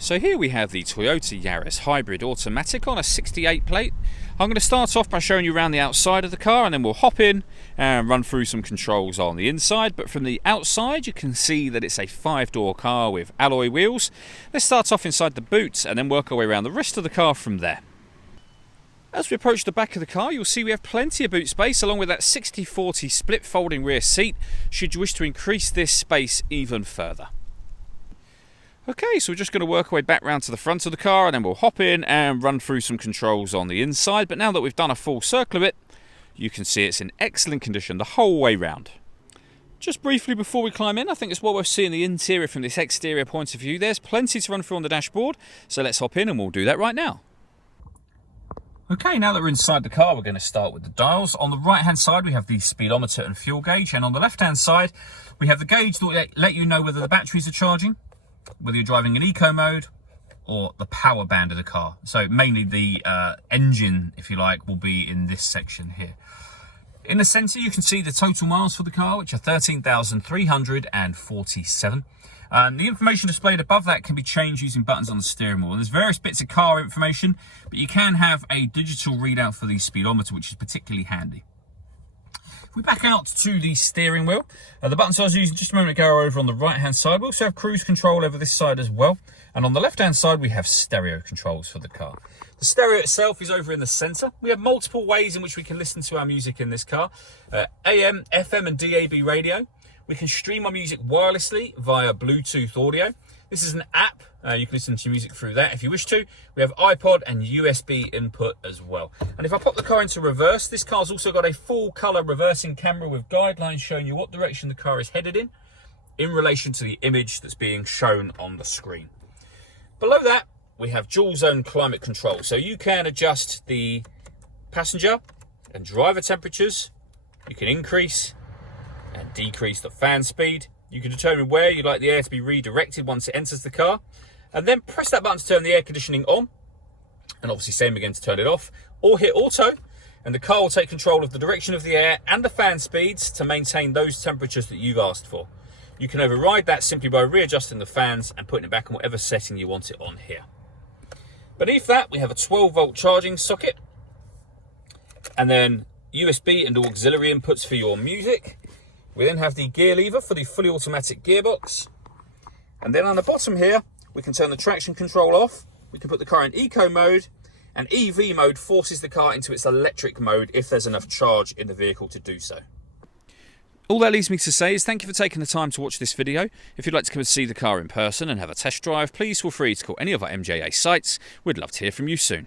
So here we have the Toyota Yaris Hybrid Automatic on a 68 plate. I'm going to start off by showing you around the outside of the car, and then we'll hop in and run through some controls on the inside. But from the outside you can see that it's a 5-door car with alloy wheels. Let's start off inside the boot and then work our way around the rest of the car from there. As we approach the back of the car, you'll see we have plenty of boot space along with that 60-40 split folding rear seat should you wish to increase this space even further. Okay, so we're just going to work our way back round to the front of the car and then we'll hop in and run through some controls on the inside. But now that we've done a full circle of it, you can see it's in excellent condition the whole way round. Just briefly before we climb in, I think it's what we're seeing the interior from this exterior point of view. There's plenty to run through on the dashboard, so let's hop in and we'll do that right now. Okay, now that we're inside the car, we're going to start with the dials. On the right hand side we have the speedometer and fuel gauge, and on the left hand side we have the gauge that will let you know whether the batteries are charging, whether you're driving in eco mode or the power band of the car. So mainly the engine, if you like, will be in this section here. In the centre you can see the total miles for the car, which are 13,347. And the information displayed above that can be changed using buttons on the steering wheel. And there's various bits of car information, but you can have a digital readout for the speedometer, which is particularly handy. If we back out to the steering wheel, the buttons I was using just a moment ago are over on the right hand side. We also have cruise control over this side as well. And on the left hand side we have stereo controls for the car. The stereo itself is over in the centre. We have multiple ways in which we can listen to our music in this car. AM, FM and DAB radio. We can stream our music wirelessly via Bluetooth audio. This is an app. You can listen to music through that if you wish to. We have iPod and USB input as well. And if I pop the car into reverse, this car's also got a full colour reversing camera with guidelines showing you what direction the car is headed in relation to the image that's being shown on the screen. Below that, we have dual zone climate control. So you can adjust the passenger and driver temperatures. You can increase and decrease the fan speed. You can determine where you'd like the air to be redirected once it enters the car, and then press that button to turn the air conditioning on, and obviously same again to turn it off, or hit auto, and the car will take control of the direction of the air and the fan speeds to maintain those temperatures that you've asked for. You can override that simply by readjusting the fans and putting it back on whatever setting you want it on here. Beneath that we have a 12-volt charging socket, and then USB and auxiliary inputs for your music. We then have the gear lever for the fully automatic gearbox. And then on the bottom here, we can turn the traction control off. We can put the car in eco mode, and EV mode forces the car into its electric mode if there's enough charge in the vehicle to do so. All that leaves me to say is thank you for taking the time to watch this video. If you'd like to come and see the car in person and have a test drive, please feel free to call any of our MJA sites. We'd love to hear from you soon.